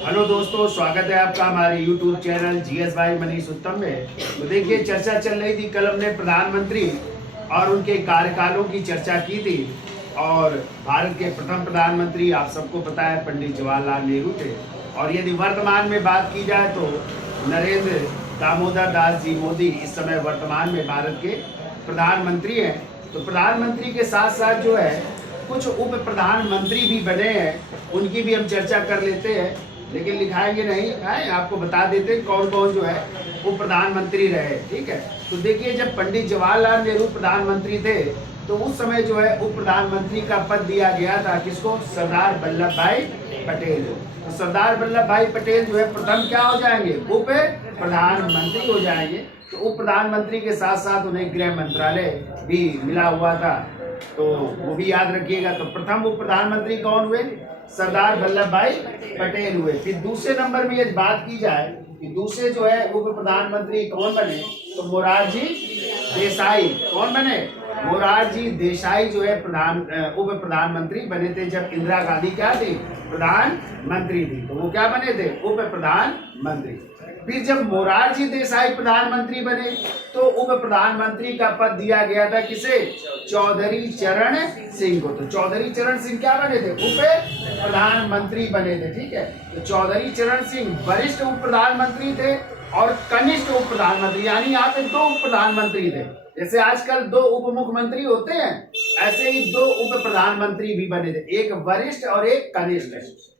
Hello दोस्तों, स्वागत है आपका हमारे YouTube चैनल जीएस भाई मनीष उत्तम में। तो देखिए, चर्चा चल रही थी, कल हमने प्रधानमंत्री और उनके कार्यकालों की चर्चा की थी। और भारत के प्रथम प्रधानमंत्री आप सबको पता है पंडित जवाहरलाल नेहरू थे। और यदि वर्तमान में बात की जाए तो नरेंद्र दामोदर दास जी मोदी इस समय वर्तमान में भारत के प्रधानमंत्री हैं। तो प्रधानमंत्री के साथ साथ जो है कुछ उप प्रधानमंत्री भी बने हैं, उनकी भी हम चर्चा कर लेते हैं, लेकिन लिखाएंगे नहीं है, आपको बता देते हैं कौन कौन जो है वो प्रधानमंत्री रहे। ठीक है, तो देखिए, जब पंडित जवाहरलाल नेहरू प्रधानमंत्री थे तो उस समय जो है उप प्रधानमंत्री का पद दिया गया था किसको? सरदार वल्लभ भाई पटेल। तो सरदार वल्लभ भाई पटेल जो है प्रथम क्या हो जाएंगे? उप प्रधानमंत्री हो जाएंगे। तो उप प्रधानमंत्री के साथ साथ उन्हें गृह मंत्रालय भी मिला हुआ था, तो वो भी याद रखिएगा। तो प्रथम उप प्रधानमंत्री कौन हुए? सरदार वल्लभ भाई पटेल हुए। फिर दूसरे नंबर में यदि बात की जाए कि दूसरे जो है उप प्रधानमंत्री कौन बने, तो मोरारजी देसाई। कौन बने? मोरारजी देसाई जो है उप प्रधानमंत्री बने थे जब इंदिरा गांधी क्या थी? प्रधानमंत्री थी। तो वो क्या बने थे? उप प्रधानमंत्री। फिर जब मोरारजी देसाई प्रधानमंत्री बने तो उप प्रधानमंत्री का पद दिया गया था किसे? चौधरी चरण सिंह को। तो चौधरी चरण सिंह क्या बने थे? उप प्रधानमंत्री बने थे। ठीक है, तो चौधरी चरण सिंह वरिष्ठ उप प्रधानमंत्री थे और कनिष्ठ उप प्रधानमंत्री, यानी यहाँ पे दो उप प्रधानमंत्री थे। जैसे आजकल दो उप मुख्यमंत्री होते हैं, ऐसे ही दो उप प्रधानमंत्री भी बने थे, एक वरिष्ठ और एक कनिष्ठ,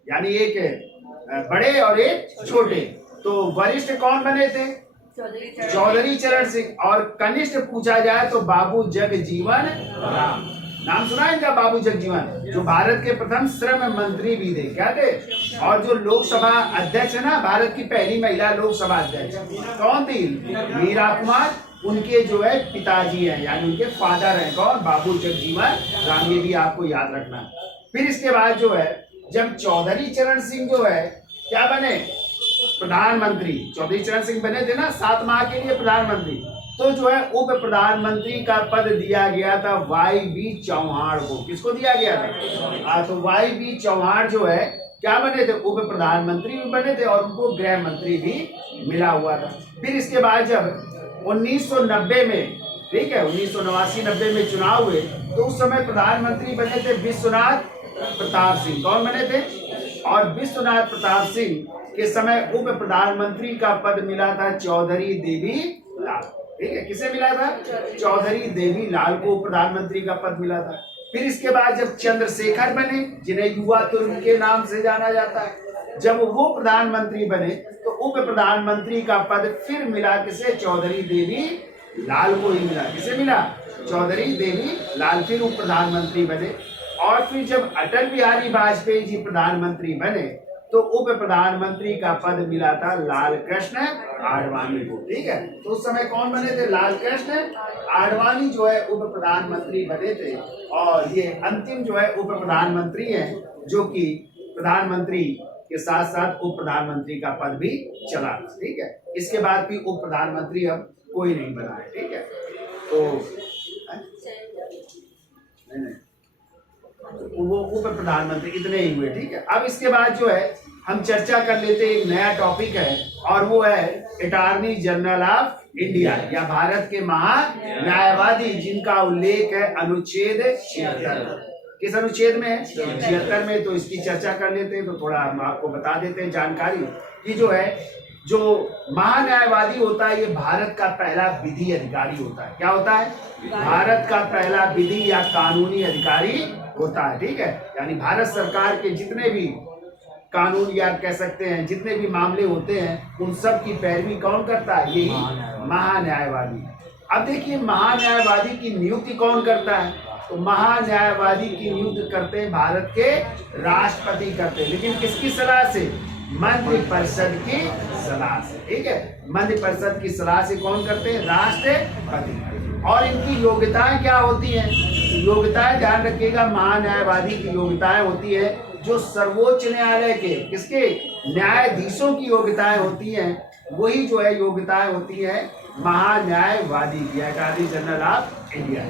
यानी एक बड़े और एक छोटे। तो वरिष्ठ कौन बने थे? चौधरी चरण सिंह। और कनिष्ठ पूछा जाए तो बाबू जगजीवन राम। नाम सुना है इनका? बाबू जगजीवन, जो भारत के प्रथम श्रम मंत्री भी थे। क्या थे? और जो लोकसभा अध्यक्ष है ना, भारत की पहली महिला लोकसभा अध्यक्ष कौन थी? मीरा कुमार। उनके जो है पिताजी हैं, यानी उनके फादर हैं कौन? बाबू जगजीवन राम। ये भी आपको याद रखना। फिर इसके बाद जो है जब चौधरी चरण सिंह जो है क्या बने? प्रधानमंत्री। चौधरी चरण सिंह बने थे ना 7 माह के लिए प्रधानमंत्री, तो जो है उप प्रधानमंत्री का पद दिया गया था वाई बी चौहान को। किसको दिया गया था? तो वाई बी चौहान जो है क्या बने थे? उप प्रधानमंत्री भी बने थे और उनको गृह मंत्री भी मिला हुआ था। फिर इसके बाद जब 1990 में, ठीक है, 1989-90 में चुनाव हुए तो उस समय प्रधानमंत्री बने थे विश्वनाथ प्रताप सिंह। कौन बने थे? और विश्वनाथ प्रताप सिंह के समय उप प्रधानमंत्री का पद मिला था चौधरी देवी लाल। ठीक है, किसे मिला था? चौधरी देवी लाल को प्रधानमंत्री का पद मिला था। फिर इसके बाद जब चंद्रशेखर बने, जिन्हें युवा तुर्क के नाम से जाना जाता है, जब वो प्रधानमंत्री बने तो उप प्रधानमंत्री का पद फिर मिला किसे? चौधरी देवी लाल को ही मिला। किसे मिला? चौधरी देवी लाल फिर उप प्रधानमंत्री बने। और फिर जब अटल बिहारी वाजपेयी जी प्रधानमंत्री बने तो उप प्रधानमंत्री का पद मिला था लाल कृष्ण आडवाणी को। ठीक है, तो उस समय कौन बने थे? लाल कृष्ण आडवाणी जो है उप प्रधानमंत्री बने थे। और ये अंतिम जो है उप प्रधानमंत्री हैं, जो कि प्रधानमंत्री के साथ साथ उप प्रधानमंत्री का पद भी चला। ठीक है, इसके बाद भी उप प्रधानमंत्री अब कोई नहीं बना है। ठीक है, तो नहीं, वो उप प्रधानमंत्री इतने ही हुए। ठीक है, अब इसके बाद जो है हम चर्चा कर लेते हैं, एक नया टॉपिक है और वो है अटॉर्नी जनरल ऑफ इंडिया, या भारत के महान्यायवादी, जिनका उल्लेख है अनुच्छेद 76। किस अनुच्छेद में है? 76 में। तो इसकी चर्चा कर लेते हैं। तो थोड़ा हम आपको बता देते हैं जानकारी कि जो महान्यायवादी होता है ये भारत का पहला विधि अधिकारी होता है। क्या होता है? भारत का पहला विधि या कानूनी अधिकारी होता है। ठीक है, यानी भारत सरकार के जितने भी कानून या कह सकते हैं जितने भी मामले होते हैं उन सब की पैरवी कौन करता है? यही महान्यायवादी। अब देखिए, महान्यायवादी की नियुक्ति कौन करता है? तो महान्यायवादी की नियुक्ति करते हैं भारत के राष्ट्रपति करते हैं, लेकिन किसकी सलाह से? मंत्रिपरिषद की सलाह से। ठीक है, मंत्रिपरिषद की सलाह से कौन करते हैं? राष्ट्रपति। और इनकी योग्यताएं क्या होती हैं? योग्यताएं ध्यान रखिएगा, महान्यायवादी की योग्यताएं होती है जो सर्वोच्च न्यायालय के किसके? न्यायाधीशों की योग्यताएं होती हैं, वही जो है योग्यताएं होती हैं महान्यायवादी की, अटॉर्नी जनरल ऑफ इंडिया।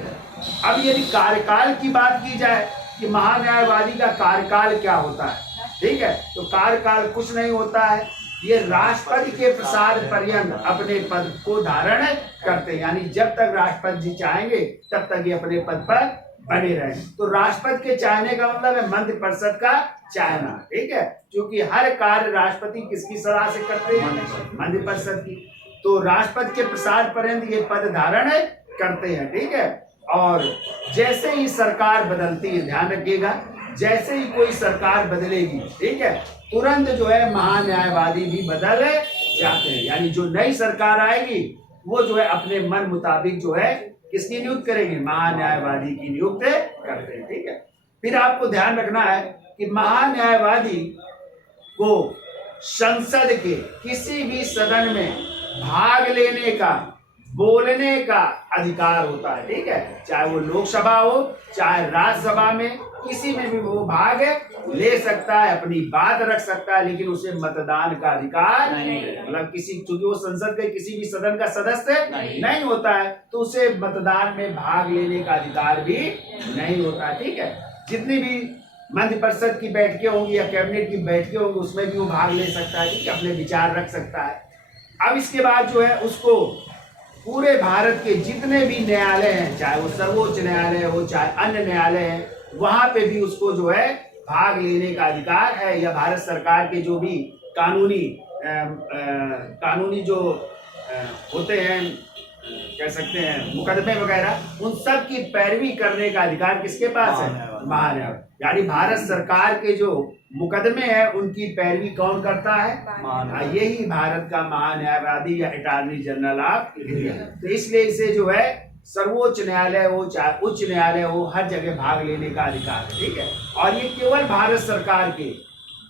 अब यदि कार्यकाल की बात की जाए कि महान्यायवादी का कार्यकाल क्या होता है, ठीक है। तो कार्यकाल कुछ नहीं होता है, ये राष्ट्रपति के प्रसाद पर्यंत अपने पद को धारण करते हैं, यानी जब तक राष्ट्रपति जी चाहेंगे तब तक ये अपने पद पर बने रहेंगे। तो राष्ट्रपति के चाहने का मतलब है मंत्रि परिषद का चाहना, ठीक है, क्योंकि हर कार्य राष्ट्रपति किसकी सलाह से करते हैं, मंत्रि परिषद की। तो राष्ट्रपति के प्रसाद पर्यंत ये पद धारण करते हैं, ठीक है। और जैसे ही सरकार बदलती है, ध्यान रखिएगा, जैसे ही कोई सरकार बदलेगी, ठीक है, तुरंत जो है महान्यायवादी भी बदल जाते हैं, यानी जो नई सरकार आएगी वो जो है अपने मन मुताबिक जो है किसकी नियुक्त करेंगे, महान्यायवादी की नियुक्त करते हैं, ठीक है। फिर आपको ध्यान रखना है कि महान्यायवादी को संसद के किसी भी सदन में भाग लेने का, बोलने का अधिकार होता है, ठीक है, चाहे वो लोकसभा हो चाहे राज्यसभा में, किसी में भी वो भाग ले सकता है, अपनी बात रख सकता है, लेकिन उसे मतदान का अधिकार नहीं, मतलब किसी, क्योंकि वो संसद के किसी भी सदन का सदस्य नहीं होता है, तो उसे मतदान में भाग लेने का अधिकार भी नहीं होता है, ठीक है। जितनी भी मंत्रिपरिषद की बैठकें होंगी या कैबिनेट की बैठकें होंगी उसमें भी वो भाग ले सकता है, ठीक है, अपने विचार रख सकता है। अब इसके बाद जो है उसको पूरे भारत के जितने भी न्यायालय हैं, चाहे वो सर्वोच्च न्यायालय हो चाहे अन्य न्यायालय है, वहां पे भी उसको जो है भाग लेने का अधिकार है, या भारत सरकार के जो भी कानूनी जो होते हैं, कह सकते हैं मुकदमे वगैरह, उन सब की पैरवी करने का अधिकार किसके पास है, महान्यायवादी। यानी भारत सरकार के जो मुकदमे हैं उनकी पैरवी कौन करता है, यही भारत का महान्यायवादी या अटॉर्नी जनरल ऑफ इंडिया। तो इसलिए इसे जो है सर्वोच्च न्यायालय हो चाहे उच्च न्यायालय हो, हर जगह भाग लेने का अधिकार है, ठीक है। और ये केवल भारत सरकार के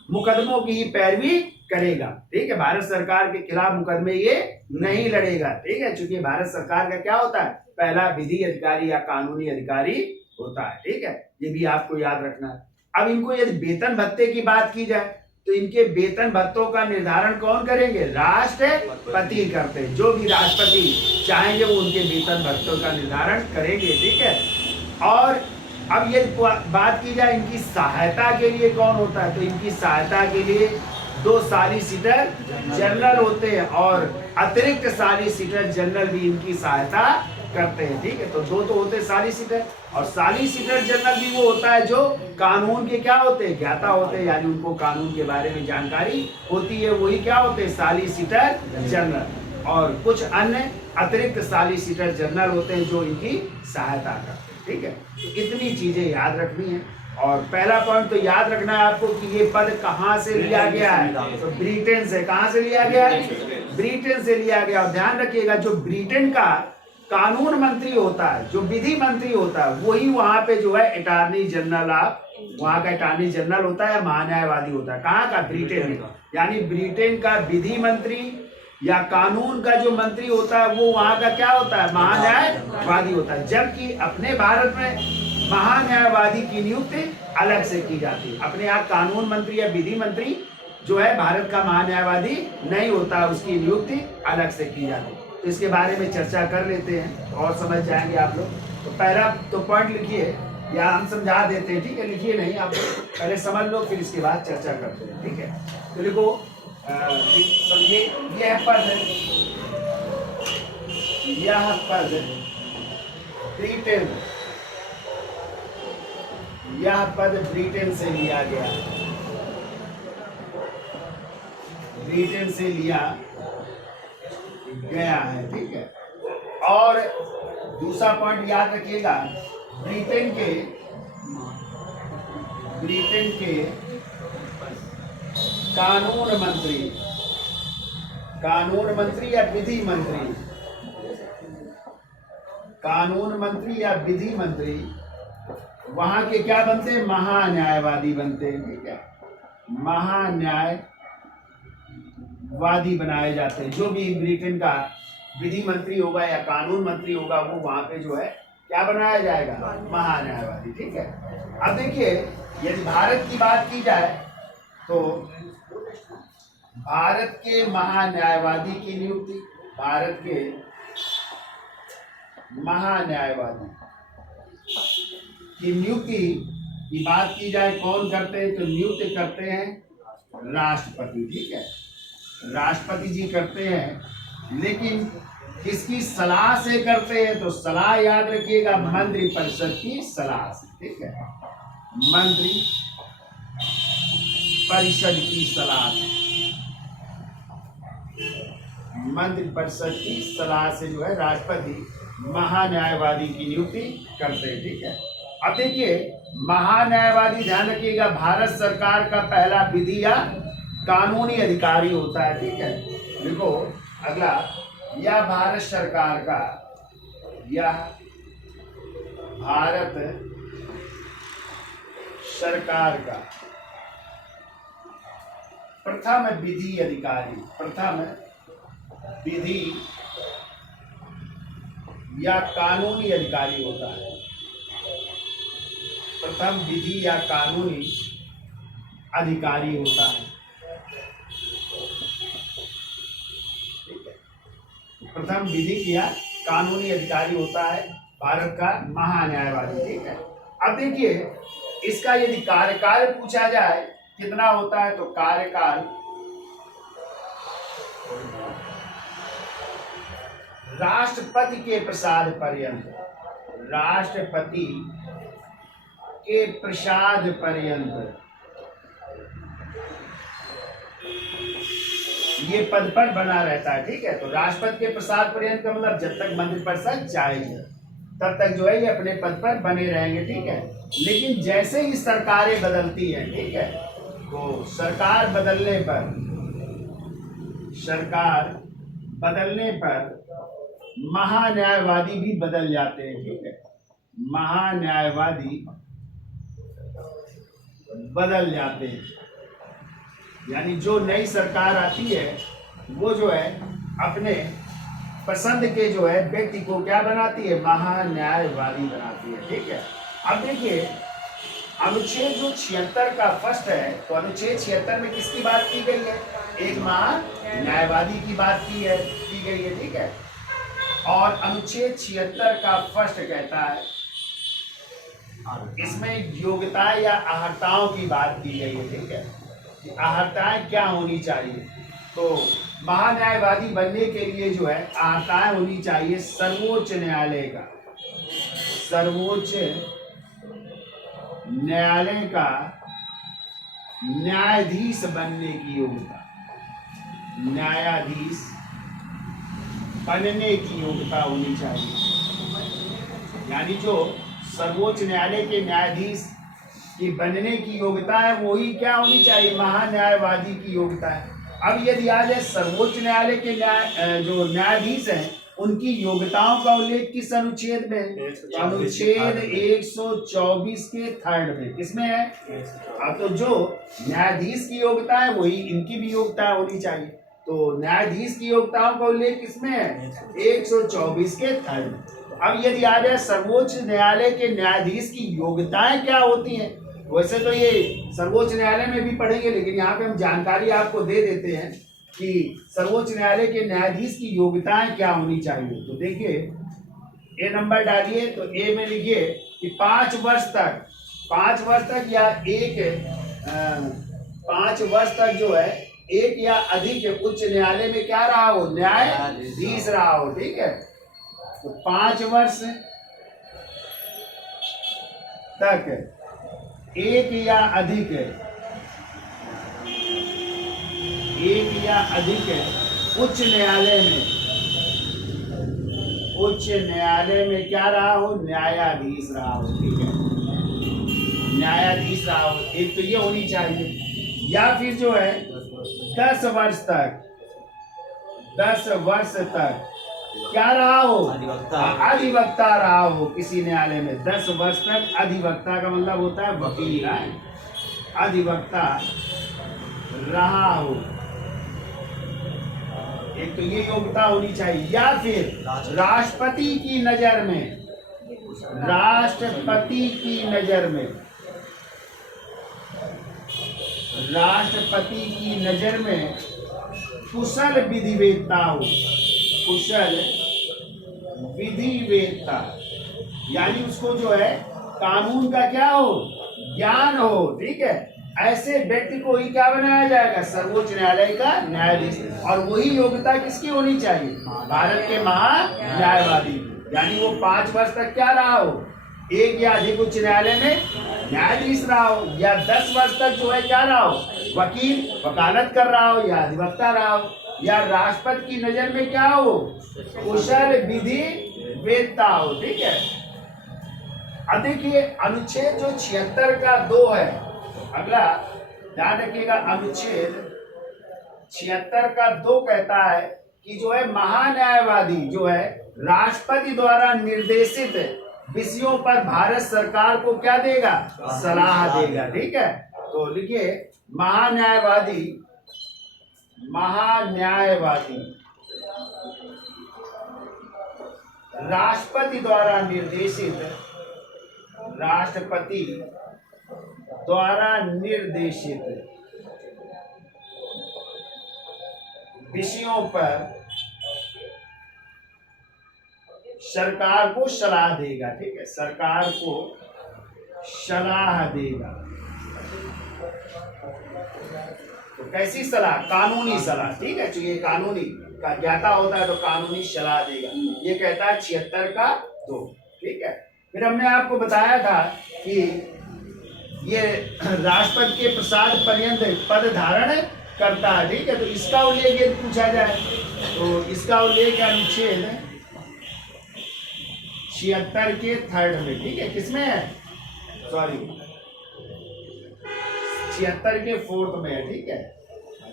मुकदमों की ही पैरवी करेगा, ठीक है, भारत सरकार के खिलाफ मुकदमे ये नहीं लड़ेगा, ठीक है, क्योंकि भारत सरकार का क्या होता है, पहला विधि अधिकारी या कानूनी अधिकारी होता है, ठीक है, ये भी आपको याद रखना है। अब इनको यदि वेतन भत्ते की बात की जाए तो इनके वेतन भत्तों का निर्धारण कौन करेंगे, राष्ट्रपति करते हैं, जो भी राष्ट्रपति चाहेंगे वो उनके वेतन भत्तों का निर्धारण करेंगे, ठीक है। और अब ये बात की जाए इनकी सहायता के लिए कौन होता है, तो इनकी सहायता के लिए 2 सॉलिसिटर जनरल होते हैं और अतिरिक्त सॉलिसिटर जनरल भी इनकी सहायता करते हैं, ठीक है। तो 2 तो होते हैं सॉलिसिटर, और सॉलिसिटर जनरल भी वो होता है जो कानून के क्या होते हैं, ज्ञाता होते हैं, यानी उनको कानून के बारे में जानकारी होती है, वही क्या होते हैं, सॉलिसिटर जनरल। और कुछ अन्य अतिरिक्त सॉलिसिटर जनरल होते हैं जो इनकी सहायता करते हैं, ठीक है। तो इतनी चीजें याद रखनी है। और पहला पॉइंट तो याद रखना है आपको कि ये पद कहाँ से लिया गया है, तो ब्रिटेन से। कहाँ से लिया गया है, ब्रिटेन से लिया गया। और ध्यान रखिएगा जो ब्रिटेन का कानून मंत्री होता है, जो विधि मंत्री होता है, वही वहां पे जो है अटॉर्नी जनरल ऑफ, वहां का अटॉर्नी जनरल होता है, महान्यायवादी होता है। कहाँ का, ब्रिटेन में। यानी ब्रिटेन का विधि मंत्री या कानून का जो मंत्री होता है वो वहां का क्या होता है, महान्यायवादी होता है। जबकि अपने भारत में महान्यायवादी की नियुक्ति अलग से की जाती है। अपने यहाँ कानून मंत्री या विधि मंत्री जो है भारत का महान्यायवादी नहीं होता, उसकी नियुक्ति अलग से की जाती है। तो इसके बारे में चर्चा कर लेते हैं और समझ जाएंगे आप लोग। तो पहला तो पॉइंट लिखिए या हम समझा देते हैं, ठीक है, लिखिए नहीं, आप पहले समझ लो फिर इसके बाद चर्चा करते हैं, ठीक है। तो लिखो, समझिए, यह पद ब्रिटेन, यह पद ब्रिटेन से लिया गया, ब्रिटेन से लिया गया है, ठीक है। और दूसरा पॉइंट याद रखिएगा, ब्रिटेन के कानून मंत्री या विधि मंत्री, कानून मंत्री या विधि मंत्री वहां के क्या बनते हैं, महान्यायवादी बनते हैं, ठीक है, महान्यायवादी बनाए जाते हैं। जो भी ब्रिटेन का विधि मंत्री होगा या कानून मंत्री होगा वो वहां पे जो है क्या बनाया जाएगा, महान्यायवादी, ठीक है। अब देखिए यदि भारत की बात की जाए तो भारत के महान्यायवादी की नियुक्ति, भारत के महान्यायवादी की नियुक्ति की बात की जाए, कौन करते हैं तो नियुक्त करते हैं राष्ट्रपति, ठीक है, राष्ट्रपति जी करते हैं। लेकिन किसकी सलाह से करते हैं तो सलाह याद रखिएगा मंत्रिपरिषद की सलाह से, ठीक है, मंत्री परिषद की सलाह से, मंत्रिपरिषद की सलाह से जो है राष्ट्रपति महान्यायवादी की नियुक्ति करते हैं, ठीक है। अब देखिए महान्यायवादी, ध्यान रखिएगा, भारत सरकार का पहला विधि या कानूनी अधिकारी होता है, ठीक है। देखो अगला, यह भारत सरकार का, यह भारत सरकार का प्रथम विधि अधिकारी, प्रथम विधि या कानूनी अधिकारी होता है, प्रथम विधि या कानूनी अधिकारी होता है, ठीक है, प्रथम विधि या कानूनी अधिकारी होता है भारत का महान्यायवादी, ठीक है। अब देखिए इसका यदि कार्यकाल पूछा जाए कितना होता है तो कार्यकाल राष्ट्रपति के प्रसाद पर्यंत, राष्ट्रपति के प्रसाद पर्यंत ये पद पर बना रहता है, ठीक है। तो राष्ट्रपति के प्रसाद पर्यंत का मतलब जब तक मंत्रिपरिषद जाएगी तब तक जो है ये अपने पद पर बने रहेंगे, ठीक है। लेकिन जैसे ही सरकारें बदलती हैं, ठीक है, तो सरकार बदलने पर महान्यायवादी भी बदल जाते हैं, ठीक है, महान्यायवादी बदल जाते हैं। यानी जो नई सरकार आती है वो जो है अपने पसंद के जो है व्यक्ति को क्या बनाती है, महान्यायवादी बनाती है, ठीक है। अब देखिए अनुच्छेद जो 76 का फर्स्ट है, तो अनुच्छेद 76 में किसकी बात की गई है, एक महान्यायवादी की बात की गई है, ठीक है। और अनुच्छेद 76 का फर्स्ट कहता है, इसमें योग्यता या अर्हताओं की बात की गई है, ठीक है, अर्हताएं क्या होनी चाहिए। तो महान्यायवादी बनने के लिए जो है अर्हताएं होनी चाहिए सर्वोच्च न्यायालय का, सर्वोच्च न्यायालय का न्यायाधीश बनने की योग्यता, न्यायाधीश बनने की योग्यता होनी चाहिए। यानी जो सर्वोच्च न्यायालय के न्यायाधीश की बनने की योग्यता है वही क्या होनी चाहिए, महान्यायवादी की योग्यता है। अब यदि आ जाए सर्वोच्च न्यायालय के जो न्यायाधीश हैं उनकी योग्यताओं का उल्लेख किस अनुच्छेद में है, अनुच्छेद 124 के थर्ड में, किसमें है। अब तो जो न्यायाधीश की योग्यता है वही इनकी भी योग्यता होनी चाहिए। तो न्यायाधीश की योग्यताओं का उल्लेख किसमें है, 124 के थर्ड में। अब यदि आ जाए सर्वोच्च न्यायालय के न्यायाधीश की योग्यताएं क्या होती हैं, वैसे तो ये सर्वोच्च न्यायालय में भी पढ़ेंगे, लेकिन यहाँ पे हम जानकारी आपको दे देते हैं कि सर्वोच्च न्यायालय के न्यायाधीश की योग्यताएं क्या होनी चाहिए। तो देखिए ए नंबर डालिए, तो ए में लिखिए कि 5 वर्ष तक, 5 वर्ष तक या 5 वर्ष तक जो है एक या अधिक उच्च न्यायालय में क्या रहा हो, न्यायाधीश रहा हो, ठीक है। तो 5 वर्ष तक एक या अधिक उच्च न्यायालय में क्या रहा हो, न्यायाधीश रहा हो, ठीक है, न्यायाधीश रहा हो। एक तो ये होनी चाहिए। या फिर जो है 10 वर्ष तक क्या रहा हो, अधिवक्ता रहा हो किसी न्यायालय में। 10 वर्ष तक अधिवक्ता का मतलब होता है वकील, अधिवक्ता रहा हो, एक तो ये योग्यता होनी चाहिए। या फिर राष्ट्रपति की नजर में कुशल विधिवेत्ता हो, कुशल विधिवेत्ता, यानी उसको जो है कानून का क्या हो, ज्ञान हो, ठीक है, ऐसे व्यक्ति को ही क्या बनाया जाएगा, सर्वोच्च न्यायालय का न्यायाधीश। और वही योग्यता किसकी होनी चाहिए, भारत के महान्यायवादी, यानी वो 5 वर्ष तक क्या रहा हो, एक या अधिक उच्च न्यायालय में न्यायाधीश रहा हो, या 10 वर्ष तक जो है क्या रहा हो, वकील वकालत कर रहा हो, या अधिवक्ता रहा हो, या राष्ट्रपति की नजर में क्या हो, कुशल विधि वेत्ता हो, ठीक है। अब देखिए अनुच्छेद जो 76 का 2 है, अगला ध्यान रखिएगा, अनुच्छेद 76 का 2 कहता है कि जो है महान्यायवादी जो है राष्ट्रपति द्वारा निर्देशित विषयों पर भारत सरकार को क्या देगा, सलाह देगा, ठीक है। तो लिखिए महान्यायवादी राष्ट्रपति द्वारा निर्देशित विषयों पर सरकार को सलाह देगा, ठीक है, सरकार को सलाह देगा। तो कैसी सलाह, कानूनी सलाह, ठीक है, तो ये कानूनी का ज्ञाता होता है तो कानूनी सलाह देगा, ये कहता है 76 का 2, ठीक है। फिर हमने आपको बताया था कि ये राष्ट्रपति के प्रसाद पर्यंत पद धारण करता है, ठीक है। तो इसका उल्लेख यदि पूछा जाए तो इसका उल्लेख अनुच्छेद 76 के 3 में, ठीक है, किसमें है, सॉरी 76 के 4 में है, ठीक है,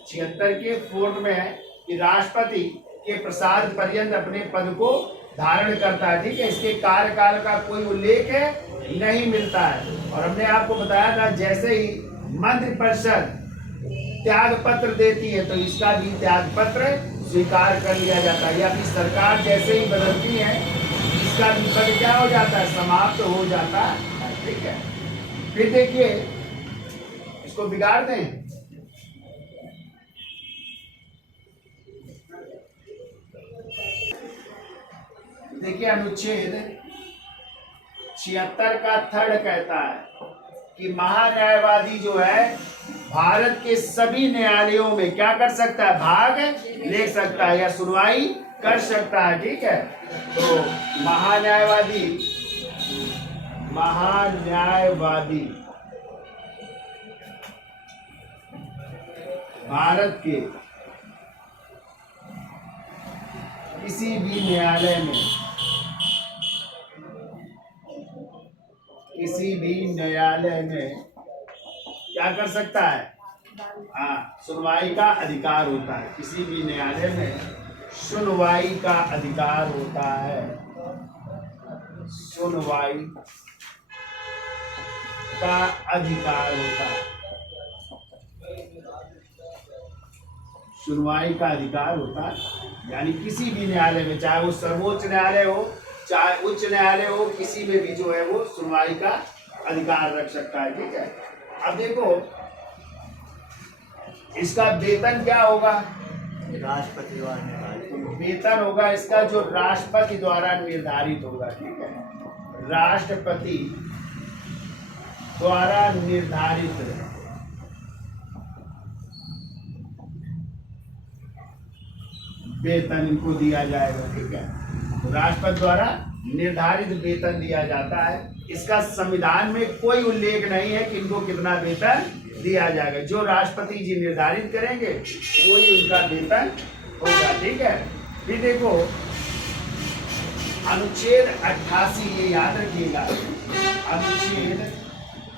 76 के 4 में है कि राष्ट्रपति के प्रसाद पर्यंत अपने पद को धारण करता है, ठीक है। इसके कार्यकाल का कोई उल्लेख नहीं मिलता है। और हमने आपको बताया था जैसे ही मंत्रिपरिषद त्याग पत्र देती है तो इसका भी त्याग पत्र स्वीकार कर लिया जाता है, या फिर सरकार जैसे ही बदलती है इसका भी पद क्या हो जाता है, समाप्त हो जाता है, ठीक है। फिर देखिए इसको बिगाड़ दें, देखिए अनुच्छेद 76 का 3 कहता है कि महान्यायवादी जो है भारत के सभी न्यायालयों में क्या कर सकता है, भाग ले सकता है या सुनवाई कर सकता है, ठीक है। तो महान्यायवादी भारत के किसी भी न्यायालय में क्या कर सकता है, सुनवाई का अधिकार होता है, किसी भी न्यायालय में सुनवाई का अधिकार होता है, सुनवाई का अधिकार होता है, सुनवाई का अधिकार होता है, यानी किसी भी न्यायालय में, चाहे वो सर्वोच्च न्यायालय हो चाहे उच्च न्यायालय हो, किसी में भी जो है वो सुनवाई का अधिकार रख सकता है, ठीक है। अब देखो इसका वेतन क्या होगा, राष्ट्रपति द्वारा निर्धारित वेतन होगा इसका जो राष्ट्रपति द्वारा निर्धारित होगा, ठीक है, राष्ट्रपति द्वारा निर्धारित वेतन इनको दिया जाएगा, ठीक है। तो राष्ट्रपति द्वारा निर्धारित वेतन दिया जाता है। इसका संविधान में कोई उल्लेख नहीं है कि इनको कितना वेतन दिया जाएगा, जो राष्ट्रपति जी निर्धारित करेंगे वही उनका वेतन होगा, ठीक है। फिर देखो अनुच्छेद 88, ये याद रखिएगा, अनुच्छेद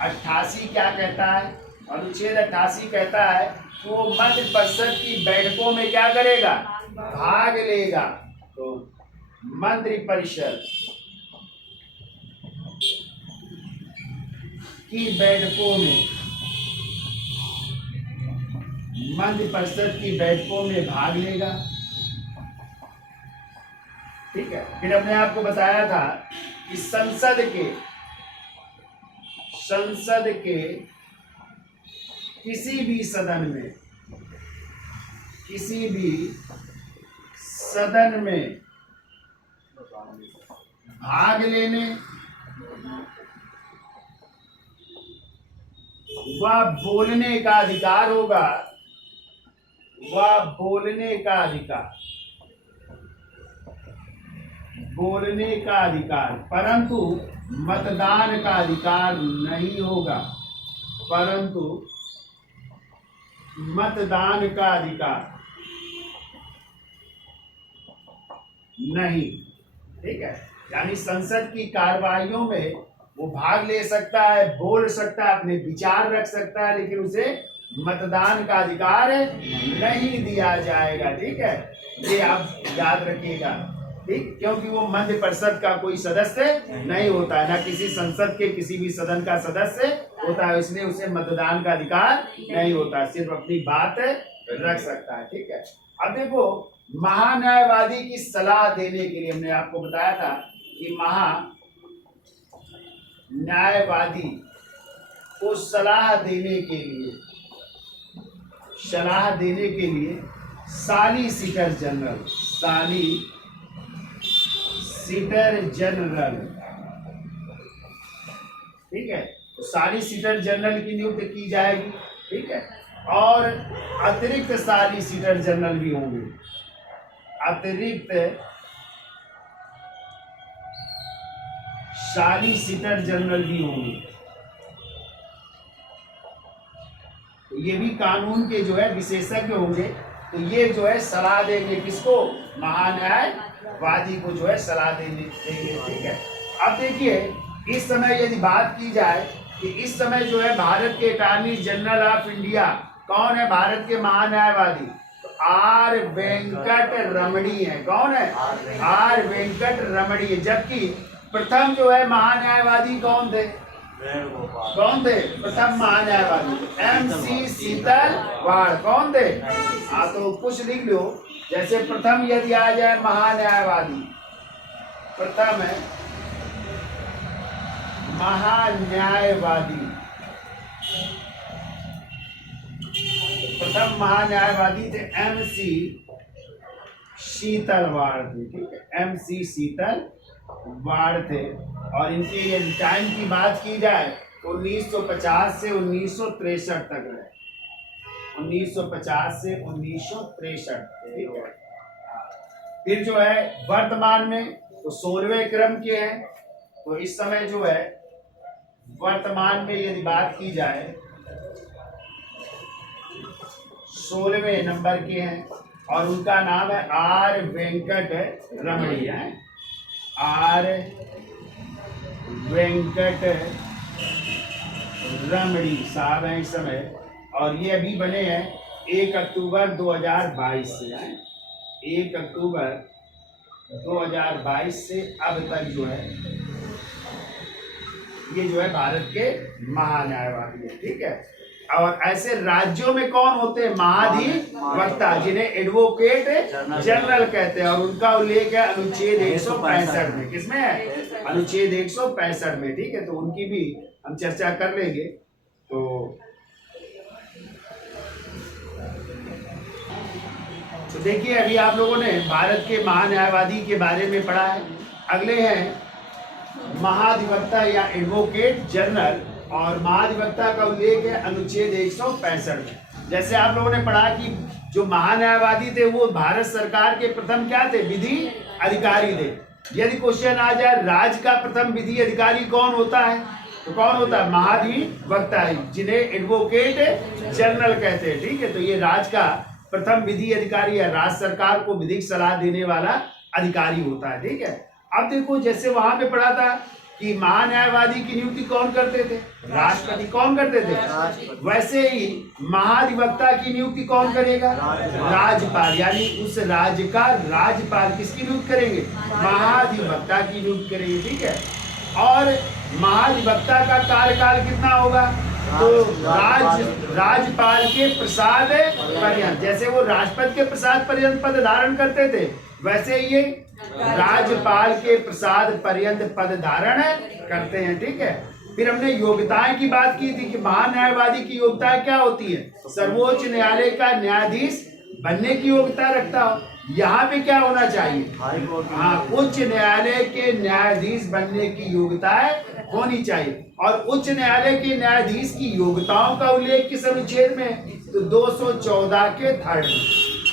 88 क्या कहता है, अनुच्छेद 88 कहता है वो मंत्रिपरिषद की बैठकों में क्या करेगा, भाग लेगा। तो मंत्रिपरिषद की बैठकों में, मंत्रिपरिषद की बैठकों में भाग लेगा, ठीक है। फिर हमने आपको बताया था कि संसद के किसी भी सदन में भाग लेने वह बोलने का अधिकार होगा, वह बोलने का अधिकार, बोलने का अधिकार, परंतु मतदान का अधिकार नहीं होगा, परंतु मतदान का अधिकार नहीं। ठीक है, यानी संसद की कार्यवाहियों में वो भाग ले सकता है, बोल सकता है, अपने विचार रख सकता है, लेकिन उसे मतदान का अधिकार नहीं दिया जाएगा। ठीक है, ये आप याद रखिएगा। ठीक, क्योंकि वो मध्य परिषद का कोई सदस्य नहीं होता है, ना किसी संसद के किसी भी सदन का सदस्य होता है, इसलिए उसे मतदान का अधिकार नहीं होता, सिर्फ अपनी बात रख सकता है। ठीक है, अब देखो महान्यायवादी की सलाह देने के लिए हमने आपको बताया था कि महान्यायवादी को सलाह देने के लिए सॉलिसिटर जनरल, ठीक है, तो सॉलिसिटर जनरल की नियुक्ति की जाएगी। ठीक है, और अतिरिक्त सॉलिसिटर जनरल भी होंगे, अतिरिक्त सॉलिसिटर जनरल भी होंगे। तो ये भी कानून के जो है विशेषज्ञ होंगे, तो ये जो है सलाह देंगे किसको, महान्यायवादी को जो है सलाह देंगे। ठीक है, अब देखिए इस समय यदि बात की जाए कि इस समय जो है भारत के अटॉर्नी जनरल ऑफ इंडिया कौन है, भारत के महान्यायवादी, तो आर वेंकट रमणी है। कौन है, आर वेंकट रमणी है। जबकि प्रथम जो है महान्यायवादी कौन थे, प्रथम महान्यायवादी MC सीतलवाड़ कौन थे। हाँ, तो कुछ लिख लो, जैसे प्रथम यदि आ जाए महान्यायवादी, प्रथम है महान्यायवादी, प्रथम महान्यायवादी थे MC सीतलवाड़ थे। ठीक है, MC सीतलवाड़ थे, और इनके यदि टाइम की बात की जाए तो 1950 से 1963 तक रहे, 1950 से 1963। ठीक है, फिर जो है वर्तमान में तो 16वें क्रम के हैं, तो इस समय जो है वर्तमान में यदि बात की जाए 16वें नंबर के हैं, और उनका नाम है आर वेंकट रमणी है, आर वेंकट रमणी साहब हैं इस समय, और ये अभी बने हैं 1 अक्टूबर 2022 से, 1 अक्टूबर 2022 से अब तक जो है ये जो है भारत के महान्यायवादी है। ठीक है, और ऐसे राज्यों में कौन होते हैं, महाधिवक्ता, जिन्हें एडवोकेट जनरल कहते हैं, और उनका उल्लेख है अनुच्छेद 165 में। किसमें है, अनुच्छेद 165 में। ठीक है, तो उनकी भी हम चर्चा कर लेंगे। तो देखिए अभी आप लोगों ने भारत के महान्यायवादी के बारे में पढ़ा है। अगले हैं महाधिवक्ता या एडवोकेट जनरल, और महाधिवक्ता का उल्लेख है अनुच्छेद 165 में। जैसे आप लोगों ने पढ़ा कि जो महान्यायवादी थे वो भारत सरकार के प्रथम क्या थे, विधि अधिकारी थे। यदि क्वेश्चन आ जाए राज्य का प्रथम विधि अधिकारी कौन होता है, तो कौन होता है, महाधिवक्ता है, जिन्हें एडवोकेट जनरल कहते हैं। ठीक है, तो ये राज्य का प्रथम विधि अधिकारी या राज्य सरकार को विधिक सलाह देने वाला अधिकारी होता है। ठीक है, अब देखो जैसे वहां पे पढ़ा था कि महान्यायवादी की नियुक्ति कौन करते थे, राष्ट्रपति कौन करते थे, वैसे ही महाधिवक्ता की नियुक्ति कौन करेगा, राज्यपाल, यानी उस राज्य का राज्यपाल किसकी नियुक्ति करेंगे, महाधिवक्ता की नियुक्ति करेंगे। ठीक है, और महाधिवक्ता का कार्यकाल कितना होगा, तो राज्यपाल के प्रसाद पर्यंत, जैसे वो राष्ट्रपति के प्रसाद पर्यंत पद धारण करते थे, वैसे ये राज्यपाल के प्रसाद पर्यंत पद धारण करते हैं। ठीक है, फिर हमने योग्यताएं की बात की थी कि महान्यायवादी की योग्यताएं क्या होती है, सर्वोच्च न्यायालय का न्यायाधीश बनने की योग्यता रखता हो, यहाँ पे क्या होना चाहिए? हाई कोर्ट की हाँ, उच्च न्यायालय के न्यायाधीश बनने की योग्यताएं होनी चाहिए। और उच्च न्यायालय के न्यायाधीश की योग्यताओं का उल्लेख किस अनुच्छेद में है? तो 214 के थर्ड में।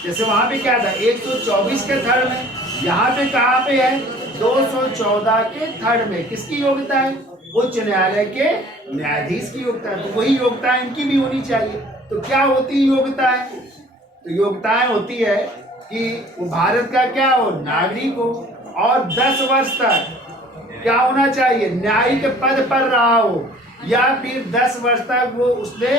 जैसे वहां पे क्या था 124 के थर्ड में, यहाँ पे कहाँ पे है 214 के थर्ड में। किसकी योग्यता है? उच्च न्यायालय के न्यायाधीश की योग्यता है। तो वही योग्यता इनकी भी होनी चाहिए। तो क्या होती है योग्यताएं? तो योग्यताएं होती है कि वो भारत का क्या हो, नागरिक हो, और 10 वर्ष तक क्या होना चाहिए, न्यायिक पद पर रहा हो, या फिर 10 वर्ष तक वो उसने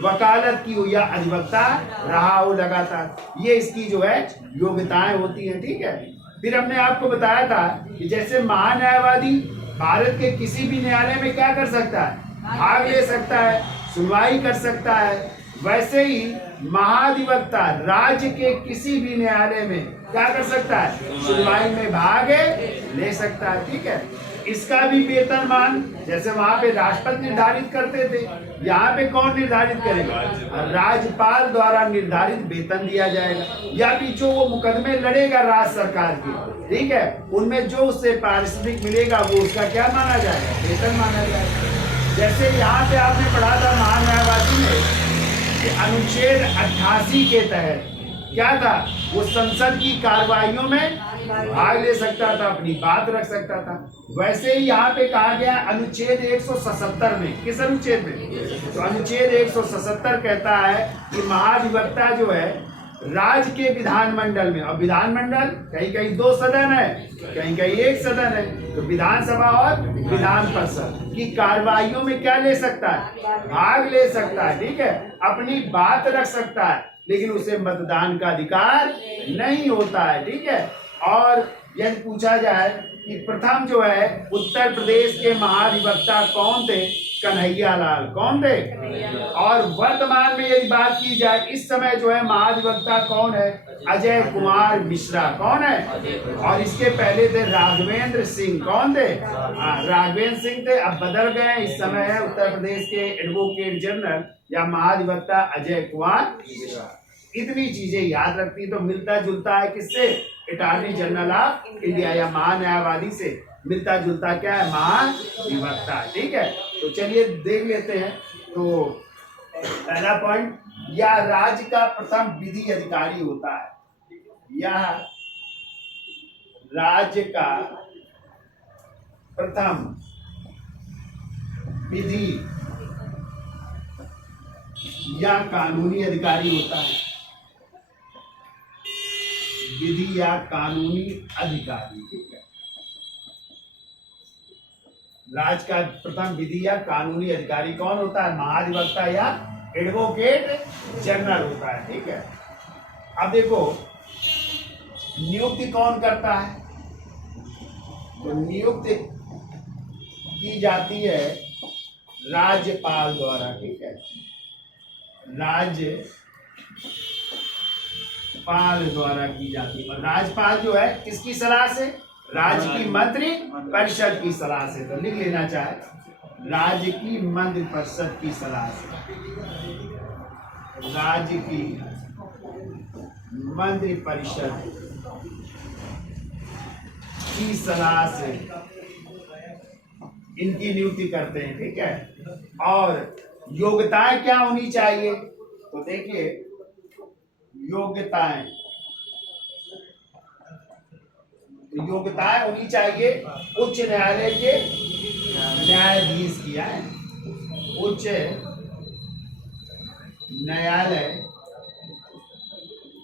वकालत की हो या अधिवक्ता रहा हो लगातार। ये इसकी जो है योग्यताएं होती हैं। ठीक है। फिर हमने आपको बताया था कि जैसे महान्यायवादी भारत के किसी भी न्यायालय में क्या कर सकता है, भाग ले सकता है, सुनवाई कर सकता है, वैसे ही महाधिवक्ता राज्य के किसी भी न्यायालय में क्या कर सकता है, सुनवाई में भाग ले सकता है। ठीक है। इसका भी वेतनमान जैसे वहां पे राष्ट्रपति निर्धारित करते थे, यहाँ पे कौन निर्धारित करेगा? राज्यपाल द्वारा निर्धारित वेतन दिया जाएगा। या फिर जो वो मुकदमे लड़ेगा राज्य सरकार के, ठीक है, उनमें जो उससे पारिश्रमिक मिलेगा वो उसका क्या माना जाएगा, वेतन माना जाएगा। जैसे यहाँ पे आपने पढ़ा था महान्यायवादी में कि अनुच्छेद 88 के तहत क्या था, वो संसद की कार्रवाइयों में भाग ले सकता था, अपनी बात रख सकता था। वैसे ही यहाँ पे कहा गया अनुच्छेद 177 में, किस अनुच्छेद में? तो अनुच्छेद 177 कहता है कि महाधिवक्ता जो है राज्य के विधानमंडल में, और विधानमंडल कहीं कहीं 2 सदन है, कहीं कहीं 1 सदन है, तो विधानसभा और विधान परिषद की कार्रवाइयों में क्या ले सकता है, भाग ले सकता है। ठीक है, अपनी बात रख सकता है, लेकिन उसे मतदान का अधिकार नहीं होता है। ठीक है। और यदि पूछा जाए कि प्रथम जो है उत्तर प्रदेश के महाधिवक्ता कौन थे, कन्हैया लाल। कौन थे? और वर्तमान में यदि बात की जाए इस समय जो है महाधिवक्ता कौन है, अजय कुमार मिश्रा। कौन है? और इसके पहले थे राघवेंद्र सिंह। कौन थे? राघवेंद्र सिंह थे, अब बदल गए। इस समय है उत्तर प्रदेश के एडवोकेट जनरल या महाधिवक्ता अजय कुमार मिश्रा। इतनी चीजें याद रखती तो मिलता जुलता है किससे, अटॉर्नी जनरल ऑफ इंडिया या महान्यायवादी से मिलता जुलता क्या है, महाधिवक्ता। ठीक है। तो चलिए देख लेते हैं। तो पहला पॉइंट, यह राज्य का प्रथम विधि अधिकारी होता है। यह राज्य का प्रथम विधि या कानूनी अधिकारी होता है। विधि या कानूनी अधिकारी। ठीक है। राज्य का प्रथम विधि या कानूनी अधिकारी कौन होता है? महाधिवक्ता या एडवोकेट जनरल होता है। ठीक है। अब देखो नियुक्ति कौन करता है? तो नियुक्ति की जाती है राज्यपाल द्वारा। ठीक है। राज्यपाल द्वारा की जाती है। और राज्यपाल जो है किसकी सलाह से? राज्य की मंत्री परिषद की सलाह से। तो लिख लेना चाहे, राज्य की मंत्री परिषद की सलाह से। राज्य की मंत्री परिषद की सलाह से इनकी नियुक्ति करते हैं। ठीक है। और योग्यताएं क्या होनी चाहिए? तो देखिए योग्यताएं होनी चाहिए उच्च न्यायालय के न्यायाधीश की है। उच्च न्यायालय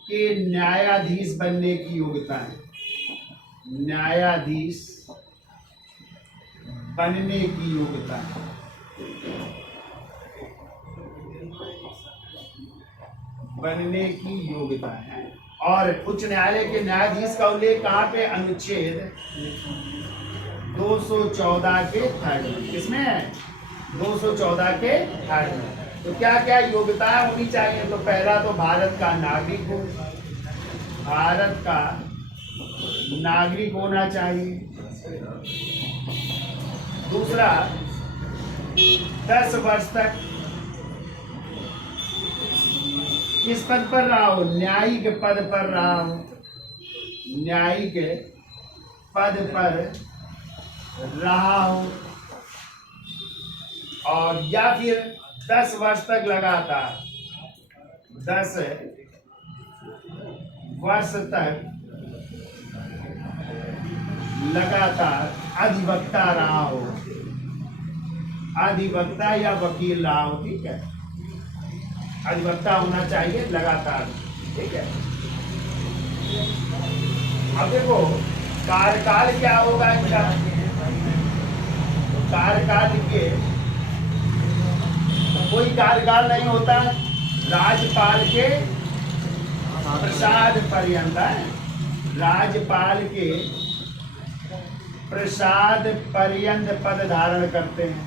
के न्यायाधीश बनने की योग्यता है। न्यायाधीश बनने की योग्यता है। बनने की योग्यता है। और उच्च न्यायालय के न्यायाधीश का उल्लेख कहाँ पे? अनुच्छेद 214 के थर्ड में। किसमें है? 214 के थर्ड में। तो क्या क्या योग्यताएं होनी चाहिए? तो पहला तो भारत का नागरिक हो, भारत का नागरिक होना चाहिए। दूसरा 10 वर्ष तक किस पद पर रहा हो? न्यायिक पद पर रहा हो। न्यायिक पद पर रहा हो और या फिर 10 वर्ष तक लगातार 10 वर्ष तक लगातार अधिवक्ता रहा हो, अधिवक्ता या वकील रहा हो, ठीक है। अधिवक्ता होना चाहिए लगातार, ठीक है। अब देखो कार्यकाल क्या होगा इनका, तो कार्यकाल के कोई कार्यकाल नहीं होता, राज्यपाल के प्रसाद पर्यंत है, राज्यपाल के प्रसाद पर्यंत पद धारण करते हैं,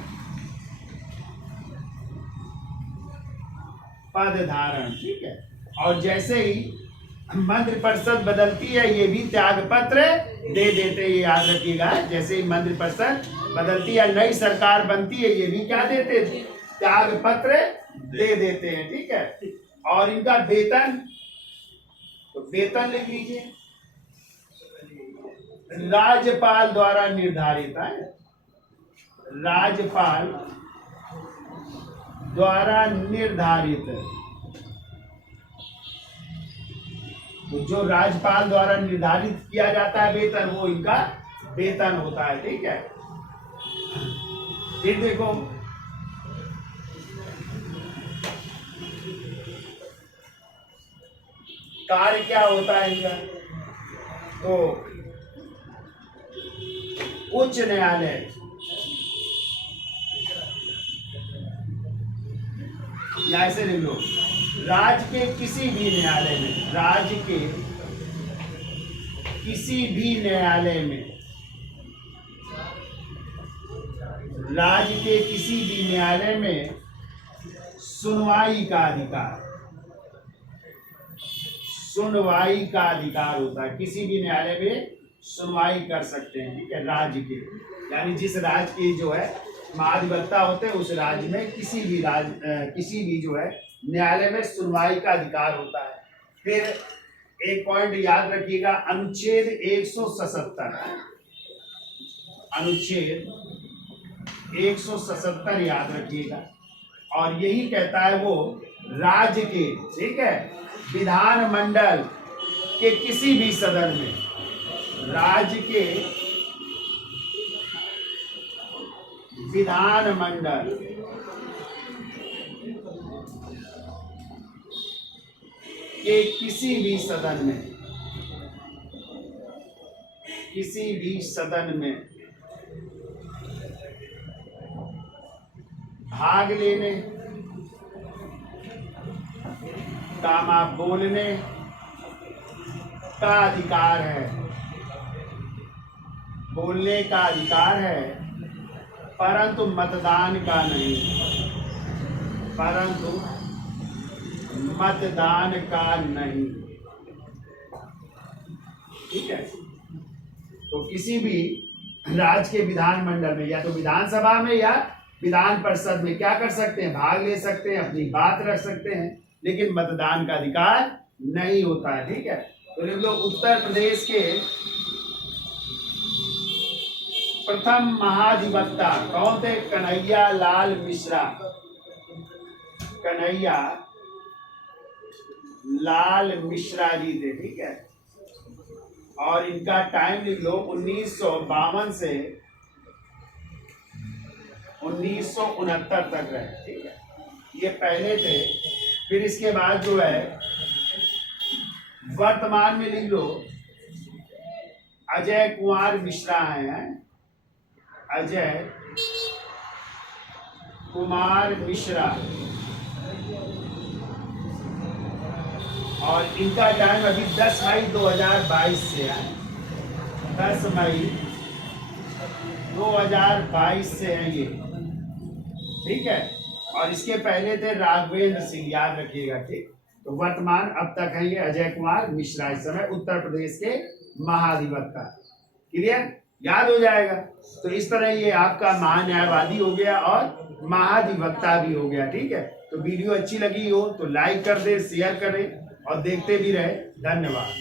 पद धारण, ठीक है। और जैसे ही मंत्रिपरिषद बदलती है ये भी त्याग पत्र दे देते हैं, ये याद रखिएगा। जैसे ही मंत्रिपरिषद बदलती है, नई सरकार बनती है, ये भी क्या देते थे, त्याग पत्र दे देते हैं, ठीक है। और इनका वेतन, तो वेतन लिख लीजिए, राज्यपाल द्वारा निर्धारित है, राज्यपाल द्वारा निर्धारित, तो जो राज्यपाल द्वारा निर्धारित किया जाता है वेतन, वो इनका वेतन होता है, ठीक है। फिर देखो कार्य क्या होता है इनका, तो उच्च न्यायालय या ऐसे लिख लो, राज्य के किसी भी न्यायालय में, राज्य के किसी भी न्यायालय में, राज्य के किसी भी न्यायालय में सुनवाई का अधिकार, सुनवाई का अधिकार होता है। किसी भी न्यायालय में सुनवाई कर सकते हैं, ठीक है, राज्य के, यानी जिस राज्य की जो है महाधिवक्ता होते हैं उस राज्य में किसी भी जो है न्यायालय में सुनवाई का अधिकार होता है। फिर एक पॉइंट याद रखिएगा, अनुच्छेद 177, अनुच्छेद 177 याद रखिएगा, और यही कहता है वो राज्य के, ठीक है, विधानमंडल के किसी भी सदन में, राज्य के विधानमंडल के किसी भी सदन में, किसी भी सदन में भाग लेने का, बोलने का अधिकार है, बोलने का अधिकार है, परंतु मतदान का नहीं, परंतु मतदान का नहीं, ठीक है। तो किसी भी राज्य के विधानमंडल में, या तो विधानसभा में या विधान परिषद में क्या कर सकते हैं, भाग ले सकते हैं, अपनी बात रख सकते हैं, लेकिन मतदान का अधिकार नहीं होता है, ठीक है। तो लिख लो, उत्तर प्रदेश के प्रथम महाधिवक्ता कौन थे, कन्हैया लाल मिश्रा, कन्हैया लाल मिश्रा जी थे, ठीक है। और इनका टाइम लिख लो 1952 से 1969 तक रहे, ठीक है, ये पहले थे। फिर इसके बाद जो है वर्तमान में लिख लो अजय कुमार मिश्रा हैं, अजय कुमार मिश्रा, और इनका टाइम अभी 10 मई 2022 से है, 10 मई 2022 से है ये, ठीक है। और इसके पहले थे राघवेंद्र सिंह, याद रखिएगा, ठीक। तो वर्तमान अब तक है ये अजय कुमार मिश्रा, इस समय उत्तर प्रदेश के महाधिवक्ता। क्लियर, याद हो जाएगा। तो इस तरह ये आपका महान्यायवादी हो गया और महाधिवक्ता भी हो गया, ठीक है। तो वीडियो अच्छी लगी हो तो लाइक कर दे, शेयर करें और देखते भी रहे। धन्यवाद।